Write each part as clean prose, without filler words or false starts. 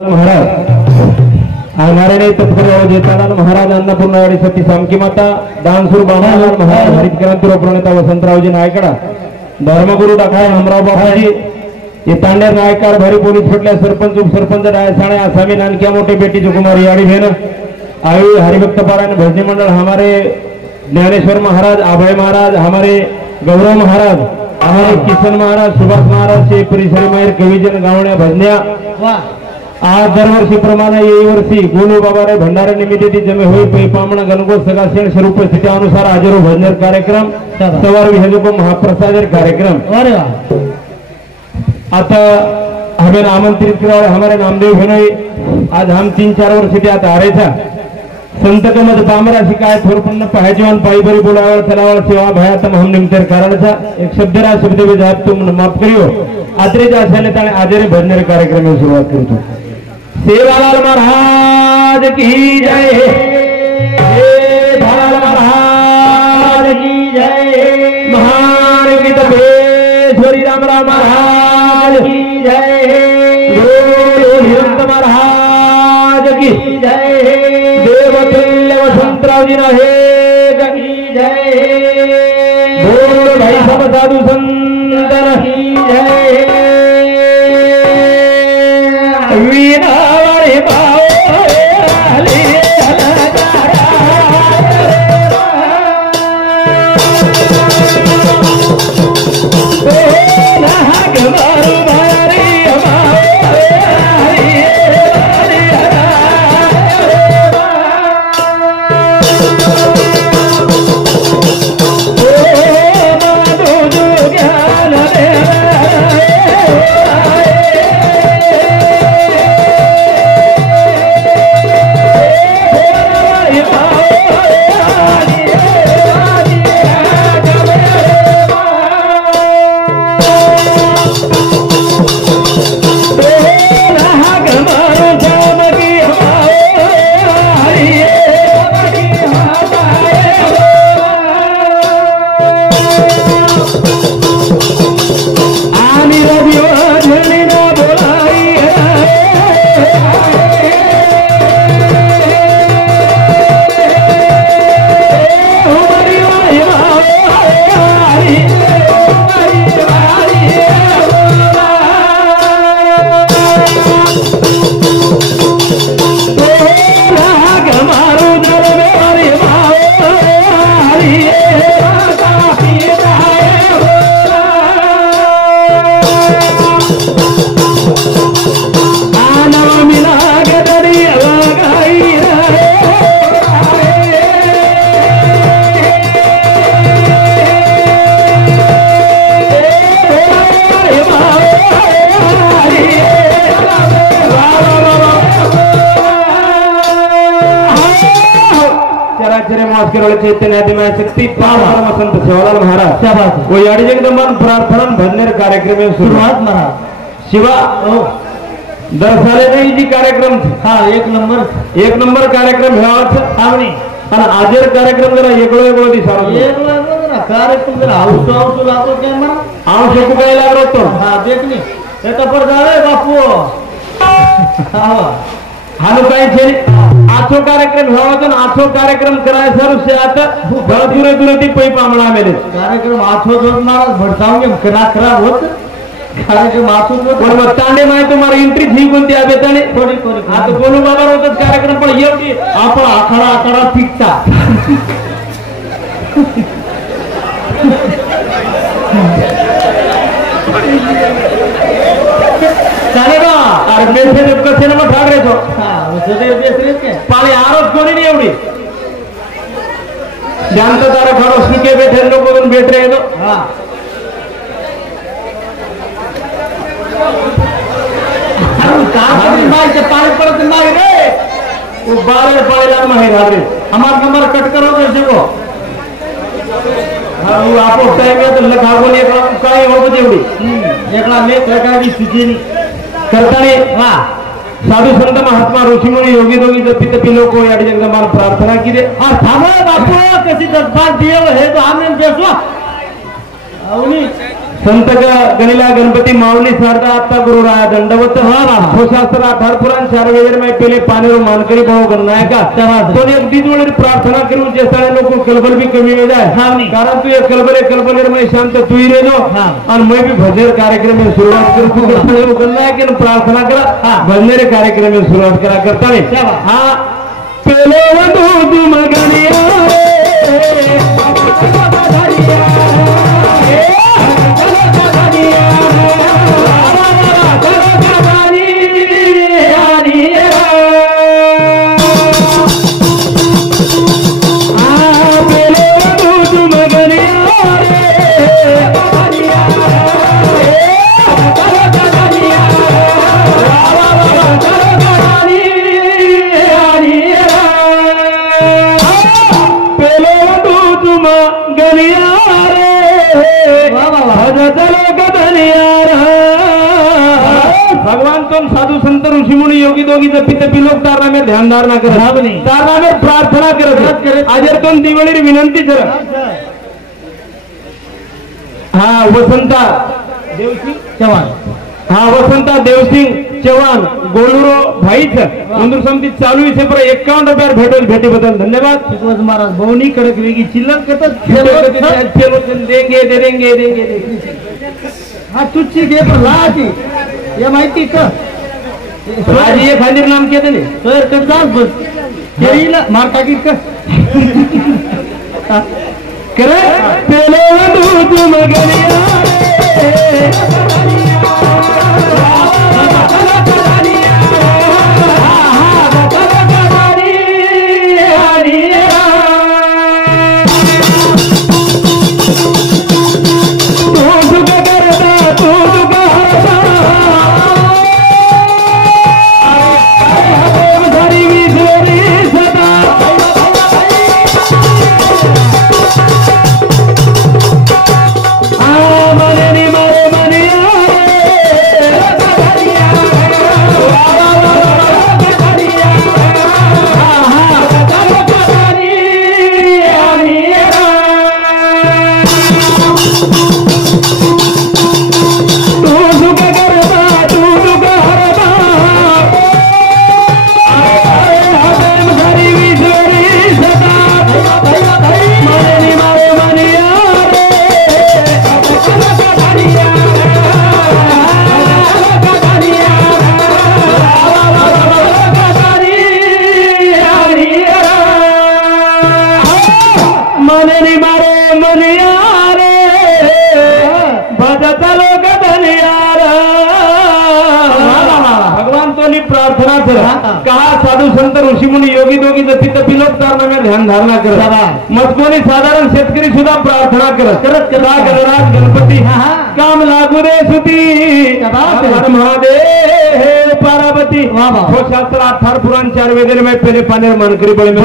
महाराज हमारे ने तत्पर जेतानंद महाराज अन्नपूर्णावाडी सती सामकी माता दानसूर बाणालाल महाराज हरित क्रांती प्रणेता वसंतरावजी नायकडा धर्मगुरु डाखाय हमराव बाबाजी येतांडेर नायकार भरी पोलीस फटल्या सरपंच उपसरपंच डायसाणे आसामी नानक्या मोठे बेटी कुमारी याडी भेन आयु हरिभक्त पारायण भजनी मंडल हमारे ज्ञानेश्वर महाराज अभय महाराज हमारे गौरव महाराज हमारे किशन महाराज सुभाष महाराज से परिसरी माहेर कविजन गावण्या भजन्या आज दरवर्षीप्रमाणे ये वर्षी गोलू बाबारे भंडारा निमित्त जमे हुई पैपामण गणगोत सगासेन स्वरूप स्थिती अनुसार हाजर भजन कार्यक्रम सवार विहजको महाप्रसाद कार्यक्रम आता हमें आमंत्रित किया हमारे नामदेव भनई आज हम 3-4 वर्ष से आता आ रहे था संत कमत पामरा शिकायत थोरपन्न पहाजीवान पाई बरी बोलावर चलावर सेवा भया तम हम निमतर कारण था एक शब्दरा शब्द विधात तुम माफ करियो आत्रे जाशाने ताने आजरे भजन कार्यक्रम में शुरुआत करतो सेवालाल महाराज की जय सेवालाल महाराज की जय महान गीत बेश्वरी राम राम महाराज की जय हिरंत महाराज की जय देवतुल्य वसंतराव जी नाहेक की जय बोल भाई सब साधु संतन की जय वीणा चैतन्य शक्ति संत सेवालाल महाराज वो याडी जगदंबन प्रार्थना भजन कार्यक्रम में शुरुआत महाराज शिवा दरसाले नहीं जी कार्यक्रम हाँ एक नंबर कार्यक्रम है आजर कार्यक्रम जरा एकलो दिसा कार्यक्रम जरा आवश्यक लागतो काय मला आवश्यक काय लागतो हाँ देखनी एका पर जावे बापू हालो काय छे आठो कार्यक्रम होतो ना आठो कार्यक्रम कराय सर से आता बहुत दूर ती पै पामणा मेले कार्यक्रम आठो जोत महाराज भडसावगे खराब होत कार्यक्रम आठो जोत पण मताने माय तुम्हारी एंट्री ठीक कोणती आबे ताने थोडी आता बोलू बाबा होत कार्यक्रम पण एवढी आपण आखाडा फिकता चाले बा अरे मेसे जब कसे ना ठाक रे तो पाले आरोप कोणी नाही एवढी शांतता रखो सुखे बैठे लोग बैठ रहे तो पानी पड़ते नहीं रे वो बारे पड़ेगा माहिर रे हमारा नंबर कट करो कैसे को आप टाइम में तो लखा को काय हो जेवढी एकला लेख लखावी सुचेनी करताने हाँ साधु संत महात्मा ऋषिमुनी योगी दोगी जपी तपी लोग याडी जगदंबान प्रार्थना की दे और थांबा बापू कशी दरबार दियो हे तो आम्ही बेसवा संत गणिला गणपती माऊली शारदा आत्ता गुरु राया दंडवत शास्त्र ठारपुरान चार वेळेर में पेले पानेरो मानकरी भाव गणनायका तो एक बीज वेळेर प्रार्थना करून जे सारे लोक कलबल भी कमी हो जाए कारण तू एक कलबलेर में शांत तू ही रहो और मैं भी भजन कार्यक्रम में शुरुआत करूँ गणनायक प्रार्थना करा भजनेर कार्यक्रम में शुरुआत करा करता है हाँ पेलो वधू मगनिया भगवान तुम साधु संत ऋषि मुनि योगी दोगी जपी तपी लोक तारना में ध्यान धारणा कर तारना में प्रार्थना कर आज तुम दिवाळी विनंती कर हाँ वसंता देवसिंग चव्हाण हाँ वसंता देवसिंग चव्हाण गोलुरो भाईच मंदिर समिती चालू विषय पर 51 रुपया भेटेल भेटी बदल धन्यवाद शिकवत महाराज बहुनी कडक वेगी चिल्लर कतच देंगे दे देंगे देंगे हा तुझी घे पण लाची या माहिती का आज ये खांदीर नाम के देने सर करदास बस केरीला मार टाकीत का करे पेलो दूध मगनिया कहा साधु संत ऋषि मुनि योगी दोगी जपी तपी लोक तारना में ध्यान धारणा कर मजकोनी साधारण शेतकरी सुद्धा प्रार्थना करत कदा गणराज गणपती काम लागू रे सुती महादेव पार्वती हो शास्त्र ठार पुराण चार वेदन में पहले पाने मानकरी बड़े में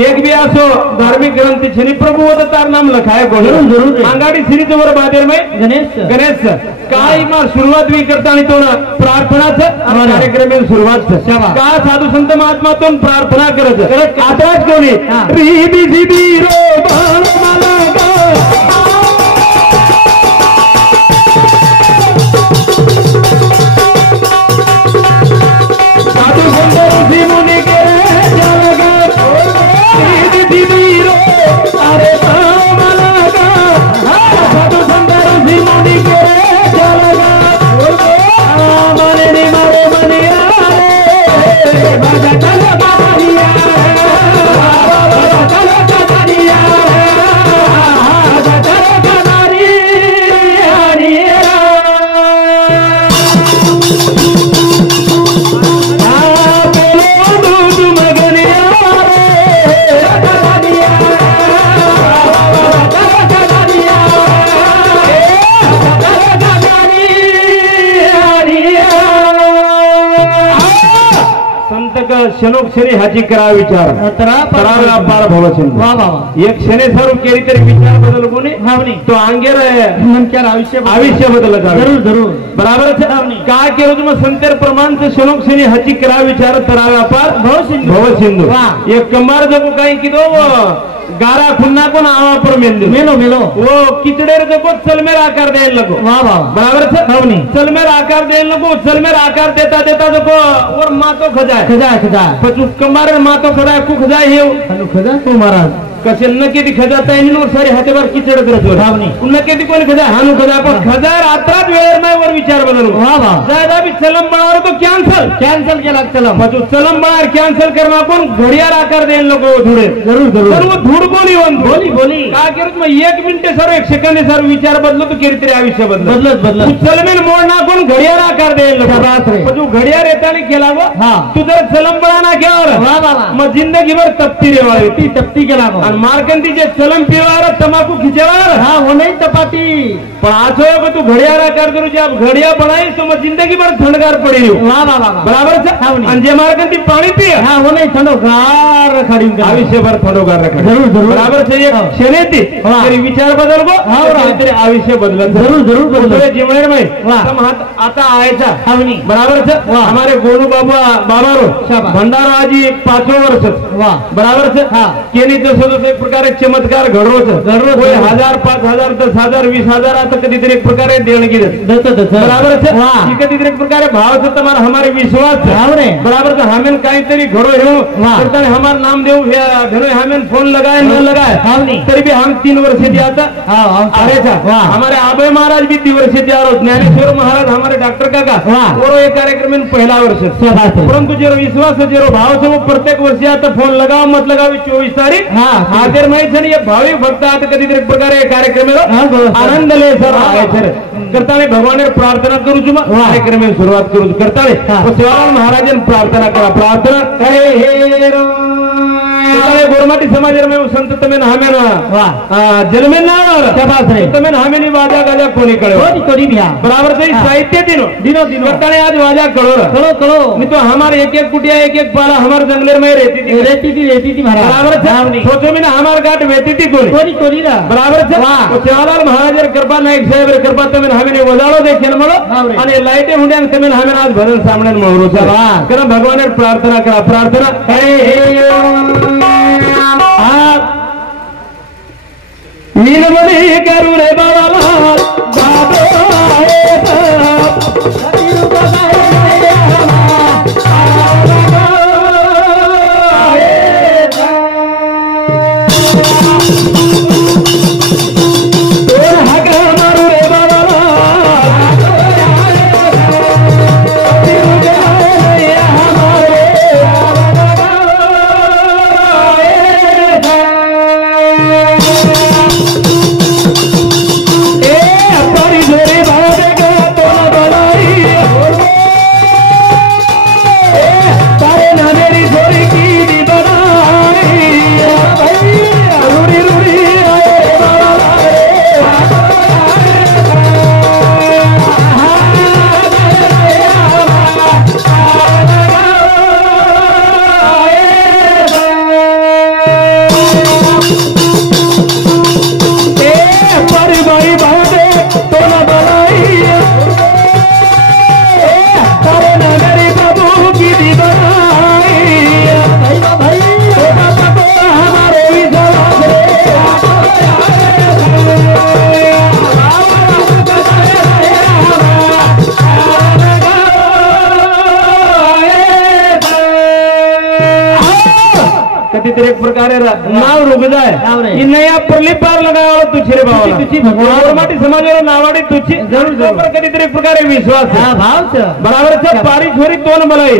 एक भी आसो धार्मिक ग्रंथी छनी प्रभु तार नाम लखाए को जरूर आंगाड़ी श्री चवर बादेर में गणेश काय मार सुरुवात भी करता नहीं तो ना प्रार्थना से कार्यक्रम में सुरुवात से का साधु संत महात्मा तुम प्रार्थना करत आताच कोणी रीबी जीबी रो बालमाला साधु संत ऋषि मुनि के जलगा रीबी जीबी रो अरे बालमाला साधु संत ऋषि मुनि के शनोक्षणी हाची करा विचार तरावला पार भवसिंधू एक क्षणे सर्व केली तरी विचार बदल कोणी तो अंगेर आयुष्य बदल जरूर बराबर का केलं तुम्ही संतेर प्रमाण से शनोक्षणी हाची करा विचार तरावला पार भवसिंधू एक कमार जो काही की दो गारा खुन्ना को आवा पर मेलो मेलो वो किचड़ेर को चलमेर आकार देने लगो वाह वाह बराबर से खवनी चलमेर आकार देने लगो चलमेर आकार देता देता देखो और माँ तो खजाए खजाए खजाए पचू कमारे माँ तो खजाए कु खजाए है खजाए तो महाराज कसे नक्की खजाता है और सारे हाथे बार किचड़ करत हो धावनी नक्की कोण खजा हानु खजा पण खजा रात्रात वेळेर नाही वर विचार बनलो वाह वाह जायदा भी चलम बनावर तो कॅन्सल केला चलम पचू चलम बनार कॅन्सल करना कोण घडियाळ आकार देन लोको धुडे जरूर जरूर तर वो धूड बोली बोली का करत मग 1 मिनिट सर 1 सेकंद सर विचार बदलो तो केरी तरी आयुष्य बदलत चलमेन मोड ना कोण घडियाळ आकार देन लोको पचू घडियाळ येतानी केला वो तू जर चलम बना केवर वाह वाह मग जिंदगी भर तपती रेवाळी ती तपती केला मार्कंदी जे चलम पीवार तंबाकू खिंचवार हाँ वो नहीं तपाती पर आछो को तू घड़ियारा कर दो जब घड़िया बनाई तो मैं जिंदगी भर ठंडगार पड़ी हूँ वाह वाह वाह बराबर से और जे मार्कंदी पानी पिए हाँ वो नहीं ठंडोगार रखड़ी आयुष्य भर ठंडोगार रखड़ी जरूर जरूर बराबर से ये शेने थी तेरी विचार बदल को हाँ तेरे आयुष्य बदल जरूर जरूर बदल जीवनेर में तम हाथ आता आयचा बराबर से हमारे गोनू बाबा रो भंडारा आजी 5 वर्ष वाह बराबर से केनी जसं एक प्रकारे चमत्कार घडरोच कोई 1000 5000 10,000 20,000 आता कधीतरी एक प्रकारे देणगी बराबर आहे कधीतरी एक प्रकारे भाव से तुम्हारा हमारे विश्वास बराबर से हमें काहीतरी घडो हे करता हमारा नाम देव घरो हमें फोन लगाए न लगाए तरी भी हम 3 वर्ष दिया था अरे हमारे आबे महाराज भी 3 वर्ष दिया ज्ञानेश्वर महाराज हमारे डॉक्टर काका और ये कार्यक्रम में पहला वर्ष परंतु जो विश्वास जो भाव से वो प्रत्येक वर्ष आता फोन लगाओ मत लगाओ 24 तारीख हाजर माहिती ये भाविक भक्त आता कधीतरी एक प्रकारे कार्यक्रम आनंद ले सर करता भगवान प्रार्थना करू चुमा कार्यक्रम सुरुवात करू करता शिवाराम महाराज प्रार्थना करा प्रार्थना करे गोरमाटी समाज में संत तमेन हमें जन्मे ना तमेन हमें वाजा गाजा कोणी कड़े बराबर से साहित्य दिनो दिनो दिनो करता आज वाजा कड़ो कड़ो नहीं तो हमारे एक एक कुटिया एक एक पाला हमारे जंगलेर में रहती थी बराबर सोचो में हमारे घाट वेती थी कोणी बराबर से शिवालाल महाराज कृपा नाईक साहेब कृपा तमेन हमें वजाड़ो देखेन मळो आणि लाईटे हुंड्यान तमेन हमें आज भजन सामने मळरो करा भगवान प्रार्थना करा प्रार्थना नीलमणि करू रे बाबा एक प्रकारे नाव रुक जाए कि नया परली पार लगावा तुझे बाबा तुझी भगवान समाजाला नावाडी तुझी जरूर जरूर कधीतरी एक प्रकारे विश्वास भाव बराबर से पारी छोरी तोन मलाई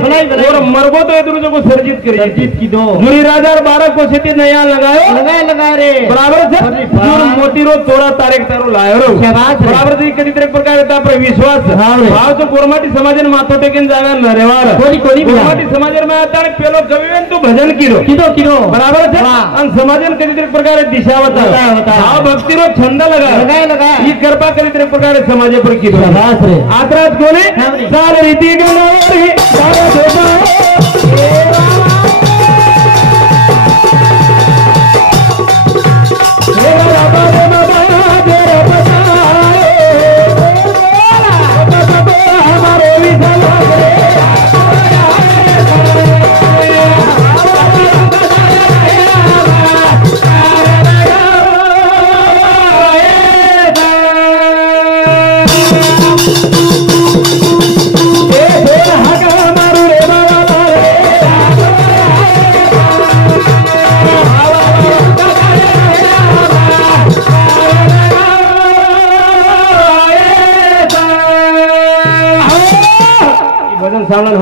और मरगो तो इधर को सर्जित करी जीत की दो जुरी राजा 12 को से नया लगाए रे बराबर से जोर मोती रो 13 तारीख तारो लायो रो बराबर से कधीतरी एक प्रकारे ता पर विश्वास भाव तो गोरमाटी समाजन माथो टेकन जागा नरेवार कोणी गोरमाटी समाजन में आता पेलो कविवेन तू भजन किरो बराबर है समाजन कधीतरी प्रकारे दिशा होता भक्ति रो छंद लगा ही कृपा कधीतरी प्रकारे समाज पर की आतरात कोणी साल रीती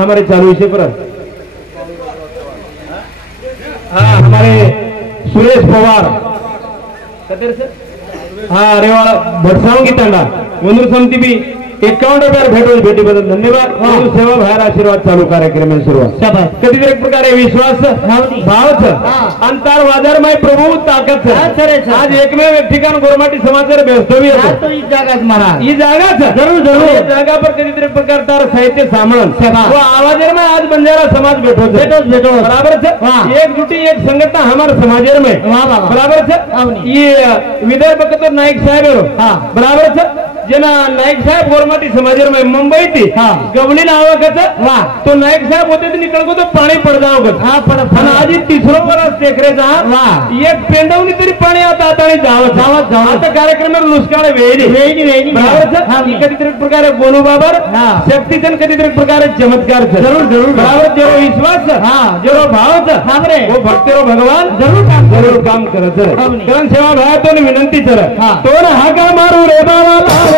हमारे चालू विषय पर हाँ हमारे सुरेश पवार हाँ रेवाड़ा भटसाओं की तंडा वंदू समिति भी 51 रुपये भेटो भेटी बदल धन्यवाद सेवा बाहेर आशीर्वाद चालू कार्यक्रम में सुरुवात कधी एक प्रकारे विश्वास भाव अंतर बाजार में प्रभु ताकत आज एकमेव एक ठिकाण गोरमाटी समाचार भेटतो जागा जरूर जरूर जागा पर कधी एक प्रकार तार साहित्य सामळण वो आवाजर में आज बंजारा समाज बैठो बैठो बराबर है एक जुटी एक संगठन हमारे समाजर में बराबर है ये विदर्भ तो नाईक साहेब बराबर है जेना नाईक साहेब गोरमाटी समाजर में मुंबई थी गवली नावाचं तो नाईक साहेब होते निकल को तो पाणी पड जावं आज तिसरं वर्ष देख रे एक पेंडवनी तरी पाणी आता जावत आता कार्यक्रम लुसकाळे वेळी कधीतरी प्रकारे गोनू बाबर शक्तीचंद कधीतरी प्रकारे चमत्कार जरूर जरूर बराबर जो विश्वास जो भाव वो भक्तिरो भगवान जरूर काम करत कारण सेवा भाया तो विनंती सर तो हा का मारू रे बाबा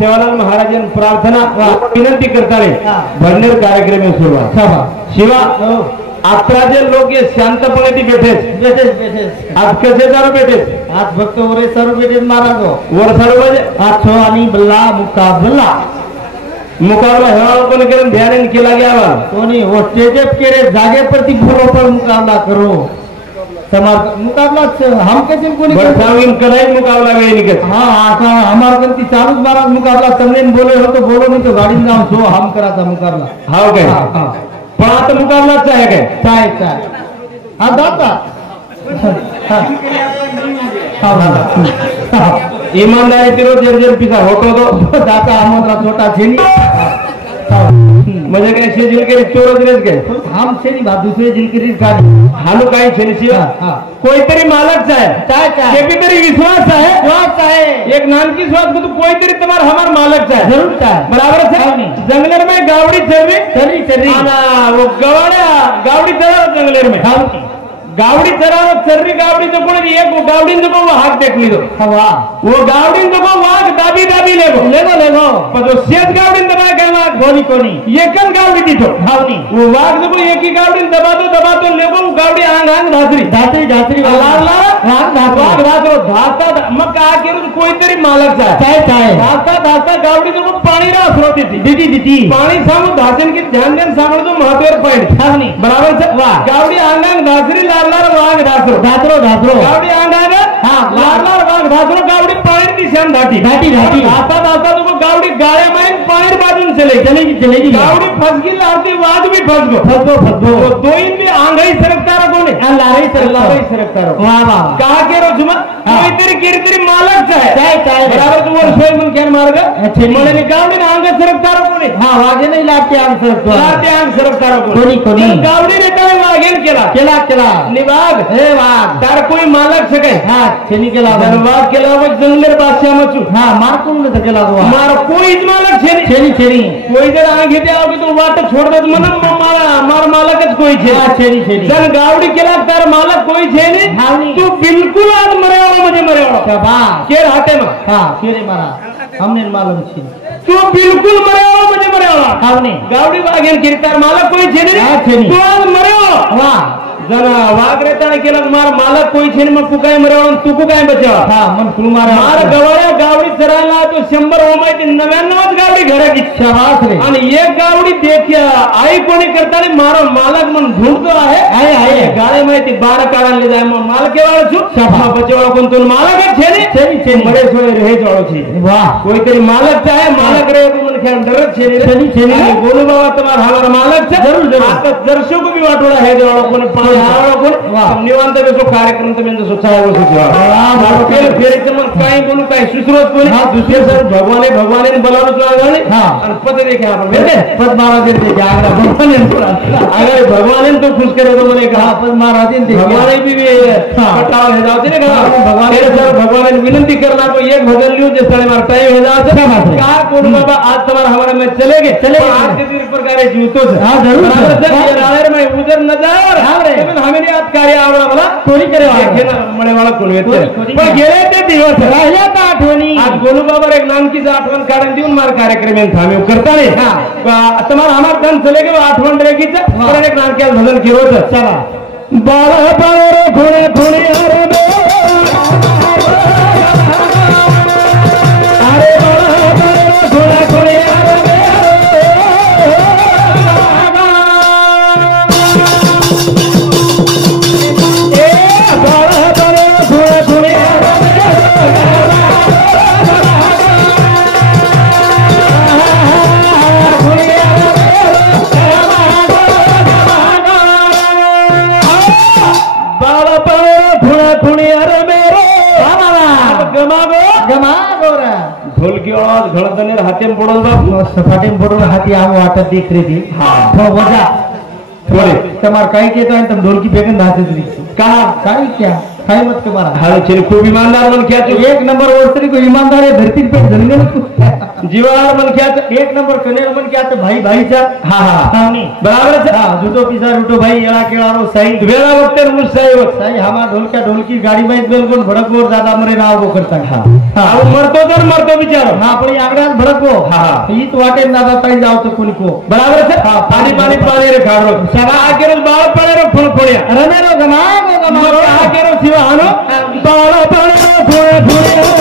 सेवालाल महाराज प्रार्थना विनंती करताना भरनेर कार्यक्रम में सुरुवात शिवा आत्राचे लोक शांतपणे ती बेठेच आज कसे सारू बेठेच आज फक्त वरे सारू बेठेच महाराज वर सारू म्हणजे आठो आणि बल्ला मुकाबला हेवा पण करून ध्यान केला गया कोणी वो स्टेजअप केरे जागे पर ती फूलों पर मुकाबला करो मुकाबला हम कैसे कोनी कराई मुकाबला वे निकल हाँ हमारे गलती चालू महाराज मुकाबला तुमने बोले हो तो बोलो नहीं तो गाड़ी में जाओ जो हम करा था मुकाबला हाँ क्या पण आता मुकाबला चाहे काय चाहे हाँ दाता ईमानदारी तिरो जर्जर पिसा होतो तो दाता हमारा छोटा छेनी म्हणजे काय शे जिलकेरी चोरच रेस गए हम छेनी बा दूसरे जिलकेरी गाडी हालो काय छेनी शिवा कोई तरी मालक चाहे ये भी तेरी विश्वास है एक नाम की विश्वास को तो कोई तरी तुम्हारा हमारा मालक चाहे जरूर चाहे बराबर है जंगलर में गावड़ी चरी वो गावड़ी चरा जंगलर में गावड़ी चराव चर्री गावड़ी तो कोण एक गावड़ी तो को हाथ देख ली दो वो गावड़ी तो को वाग दाबी लेगो पर जो सेत गावड़ी दबा के वाग कोनी एकल गावड़ी दी तो भावनी वो वाग तो एक ही गावड़ी दबा तो लेगो गावड़ी आंग धात्री वाग धातो धाता मग का के कोई तरी मालक चाहे धाता गावड़ी तो पानी रा स्रोत दी पानी सामो धातन की ध्यान सामने तो महत्व पॉइंट भावनी बराबर है वाह गावड़ी आंग धात्री वाग धातरो गावड़ी आंगाग लार वाग धातरो गावड़ी पाणी की श्याम धाटी धाता तो गावड़ी गाया माइन पाणी बाजून चलेगी गावड़ी फसगी लाती वाग भी फसगो दो इन भी आंगाई सरकतारा कोने लारई सरकतारा वाह कहा के रो जुमा कोई तेरी मालक चाहे बराबर तू वर सोय मन केन मार्ग म्हणे गावड़ी आंग सरकतारा कोने हां वागे नहीं लाते आंग सरकतारा कोने गावड़ी ने काय वागेन केला निवाग हे वाग तार कोई मालक सके हां छेनी केला दरबार केला वो जंगलेर बादशाह मचू हां मार कोण न केला मार कोई मालक छेनी कोई जर आगे ते आओगे तो वाट छोड़ दे मन मार मालकच कोई छे हां छेनी जन गावड़ी केला तार मालक कोई छेनी तू बिल्कुल आज मरेवा म्हणजे मरेवा शाबाश के राहते ना हां केरे मारा हमने मालूम छे तू बिल्कुल मरेवा म्हणजे मरेवा हमने गावड़ी वागेन किरतार मालक कोई छेनी तू आज मरेवा वाह जना वागरेता केला मार मालक कोई छे मग तू काय मरवण तू काय बचाव हा मन तू मार गवाळ्या गावडी चरायला तो 100 ओमायची 99 गावडी घराची शाबास रे आणि एक गावडी देखिया आई कोणी करताना मारो मालक मन ढूंढतो आहे गाळे माहिती 12 काढायला जाय मग मालक केवाळ छु शाबा बचवाळ कोण तो मालक छे मरे सोळे रहे जोळो छी वाह कोईतरी मालक चाहे मालक रे तो मन खेळ डरत छे गोलू बाबा तुम्हारा हमारा मालक छे जरूर आता दर्शक भी वाटोड़ा है जोळो कोणी पाणी आवळो कोण निवांत बेसो कार्यक्रम तुम्ही जो सोचाय वो सोचा फेर फेर मन काय बोलू काय सुसरत कोणी दुसरे सर भगवाने बोलावलं तुला आणि पद देखे आपण पद महाराज दे जागरा भगवान तो खुश करे तो मैंने कहा पद महाराज भगवान भी पटाव है जाते ना भगवान सर भगवान विनंती करना तो एक भजन लियो जिस तरह हमारा टाइम है जाते का बोलू बाबा आज तुम्हारा हमारे में चले आज के दिन प्रकार जूतो से हां जरूर मैं उधर न जाओ हमें आज कार्य आवडा मला कोणी करे मळे वाला कोणी पण गेले ते दिवस राहिला का आठवणी आज गोलू बाबा एक नानकीच आठवण काढून देऊन मार कार्यक्रम थांबे करता नाही तुम्हाला हमार कन चले गे आठवण रेखीच तर एक नानक्याल भजन केलं चला बाळा बाळा घोडे घोडे अरे ढोलकी आवाज घडतने हातेम पडून सपाटेम पडून हाती आम वाटत देख रे ती हां वजा थोड़े तमार काय केतो है तुम ढोलकी बेगन धाते दी कहा काय क्या काय मत के मारा हां चल खूब ईमानदार बन क्या तू एक नंबर ओरतरी को ईमानदार है धरती पे जंगल जीवार बन क्या एक नंबर कनेर बन क्या तो भाई भाई चा हां हां बराबर है हां जुटो पिसा रुटो भाई एड़ा केड़ारो सही वेला वक्त मुझ सही हमार ढोलका ढोलकी गाड़ी में बिल्कुल भड़क और ज्यादा मरे ना वो करता हां हां मरतो बिचारो हां पण आगड्यात भड़को हां ईत वाटे दादा ताई जाओ तो कोणी को बराबर है हां पानी रे खाड़ो सगा आके रो बाळ पळे रो फुल फोड़िया रमे रो गमा आके रो शिवा हानो बाळ पळे रो फोड़े फोड़े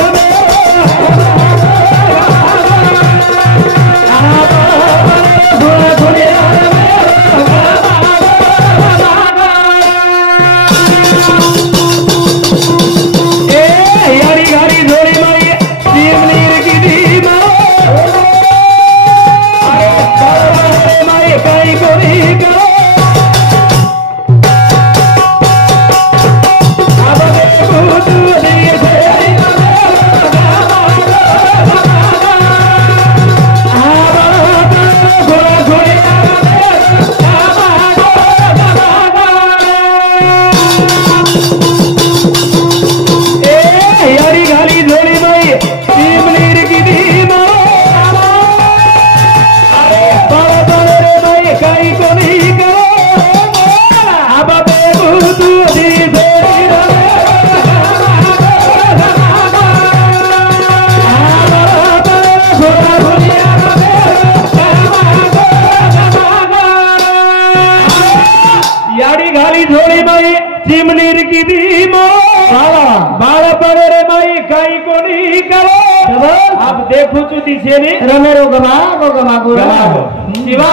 देखो तू दिसेनी रमेरो गमा शिवा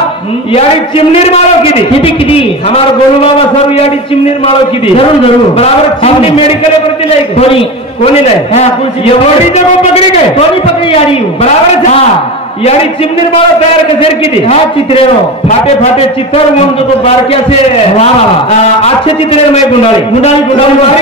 यारी चिमनीर मारो किती हमार गोलू बाबा सर यारी चिमनीर मारो किती जरूर बराबर चिमनी मेडिकल पर दिले कोणी नाही हां एवढी जगह पकड़ी गए कोणी पकड़ी यारी बराबर हां यारी चिमनीर मारो तयार कसेर किती हां चित्रेरो फाटे चित्र म्हणून तो बारक्या से वाह अच्छे चित्रे में गुंडाली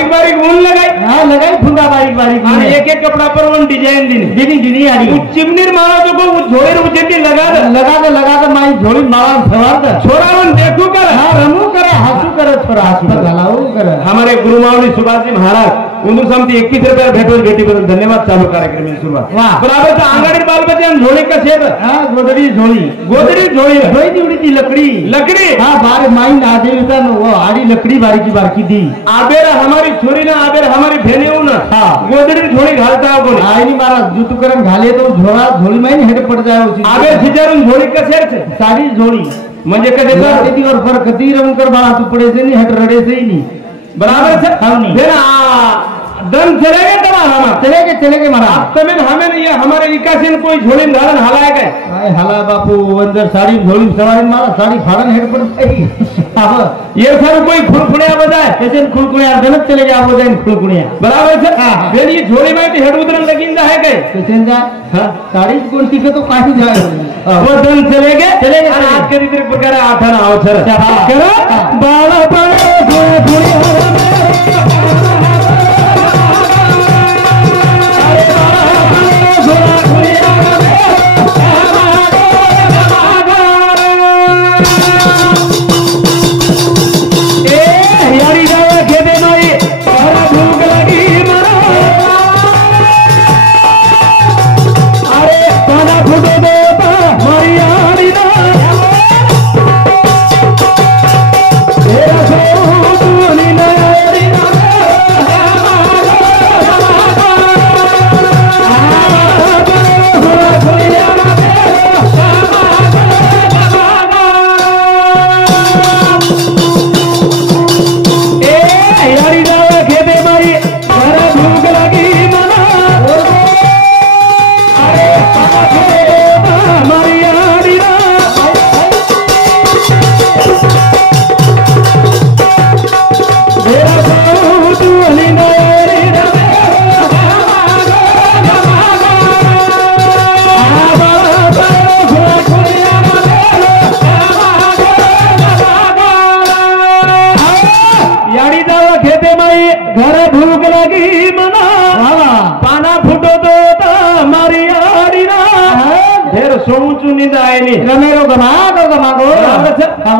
बारीक ऊन लगाई हां लगाई फुंदा बारीक आणि एक कपड़ा पर वन डिजाइन दिनी यारी चिमनीर मारो तो को झोळेर उचेटी लगा दे माई झोळी मारा सवार छोरा वन देखू कर हां रमू करे हसू करे छोरा हसू घालाऊ करे हमारे गुरु मावली सुभाष जी महाराज उन्दू समती 21 रुपया भेटी बदल धन्यवाद चालू कार्यक्रम में सुरुवात बराबर तो आंगड़ी बाल बच्चे हम झोली का सेब हां गोदड़ी झोली उड़ी थी लकड़ी हां बारे माइन आदे का वो आड़ी लकड़ी बारी की दी आबेर हमारी छोरी ना आबेर हमारी भेने हो ना हां गोदड़ी झोली घालता है कोणी आई नहीं मारा जूतू करन घाले तो झोली माइन हेड पड़ जाए आबेर छिजरून झोली का सेर सारी झोली म्हणजे कसे सर तेतीवर फरक ती रंकर बाळा तू पडेसे नहीं हट रडेसे ही नहीं बराबर सर हाँ नहीं फिर दम चलेगा तब हम चले के मारा तब हमें ये हमारे विकासन कोई झोली धारण हलाय काय काय हाला बापू अंदर साड़ी झोली सवारी मारा साड़ी फाड़न हेड पर सही ये सर कोई खुरखुड़िया बजाय कैसे खुलकुड़िया गलत चले गया वो जाइन खुलकुड़िया बराबर सर फिर ये झोली में तो हेड उतरन लगिंदा है काय कैसे जा साड़ी कौन सीखे तो काहे जाए वो दम चलेगे आज के रीति प्रकार आठन आओ सर करो बाला बाला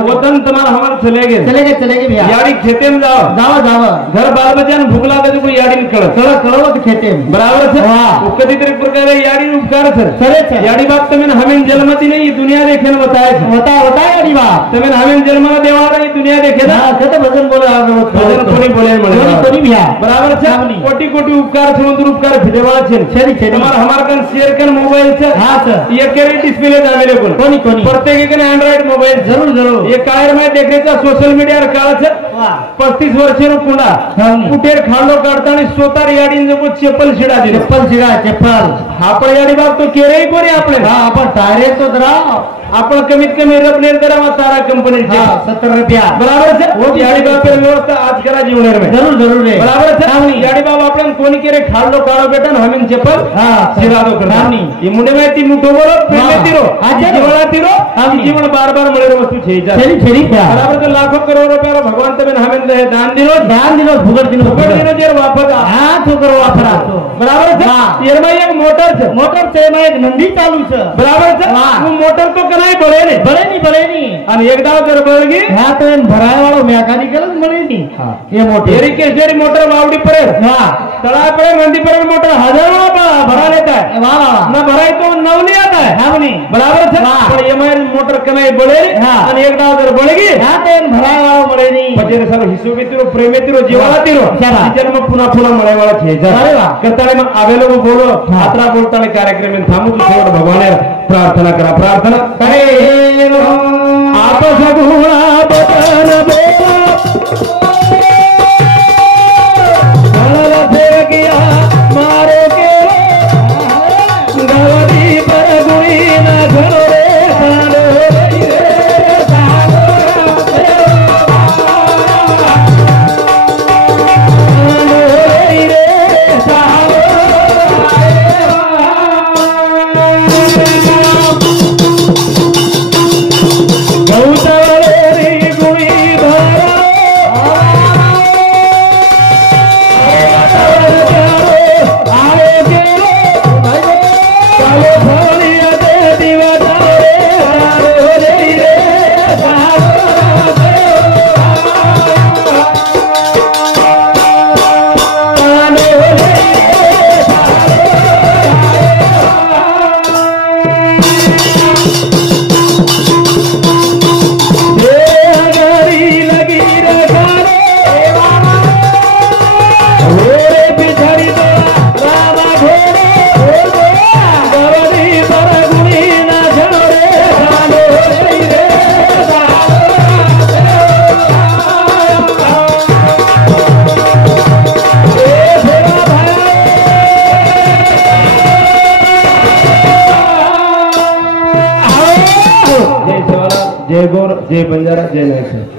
वतन तुम्हारा हमारे चलेगे भैया यारी खेते में जाओ घर बाल बच्चा भूख लगे तो कोई यारी करो तो खेते में बराबर सर कधी तरी प्रकार यारी उपकार सर यारी बाप तुम्हें हमें जन्मती नहीं दुनिया देखे न बताया यारी बाप तुम्हें हमें जन्म देवा रही दुनिया देखे ना भजन बोले बराबर कोटी कोटी उपकार समुद्र उपकार देवा हमारा कन शेयर कन मोबाइल ये डिस्प्ले अवेलेबल प्रत्येक एंड्रॉइड मोबाइल जरूर ये काय में देखायचा सोशल मीडियावर काळाचं 35 वर्षांनो पुन्हा कुठे खांडो काढताना स्वतः याडीन जो चप्पल चप्पल आपण याडी बाब तो केरे कोणी आपले आपण तारे तो दरा आपण कमीत कमी रपनेर करावा तारा कंपनी 70 रुपया बराबर है वो याडी बाब व्यवस्था आज करा जीवनेर में जरूर है बराबर है याडी बाब आपण कोणी केरे खांडो काढो बेटा हमें चप्पल सिरादो करतानी ये मुंडे में ती मुठो बोलो प्रेमे तिरो आज जीवना तिरो जीवन बार मळे वस्तू छेजा बराबर तो लाखों करोड़ रुपया भगवान तबे हमें दान दिनो भुगड दिनो जेर वापर तो करो वापरा बराबर है ये में एक मोटर से में एक नंदी चालू है बराबर है वो मोटर तो कनाई बळे नहीं आणि एकदा जर बळगी ह्या तो भराय वाळो मेकॅनिकल मळे नहीं ये मोटर एरी केसरी मोटर वावडी पड़े तळा पड़े नंदी पड़े मोटर हजारों भरा लेता है ना भराई तो नवनी आता है हमनी बराबर है पण ये में मोटर कनाई बळे आणि एकदा जर बळगी ह्या तो भराय वाळो मळे नहीं पजेर सर हिशोबी तिरो प्रेमे तिरो जीवाला तिरो जन्म पुन्हा मळे वाळा छे करताळे मग आवेलो बोलो यात्रा बोलताना कार्यक्रम में थांबू तू शेवट भगवान प्रार्थना करा प्रार्थना करे आप सगुणा बदन गया मारो के गवरी पर गुई न घरो रे सारो गौतम रे गुई भरा जय बंजारा जय नाईक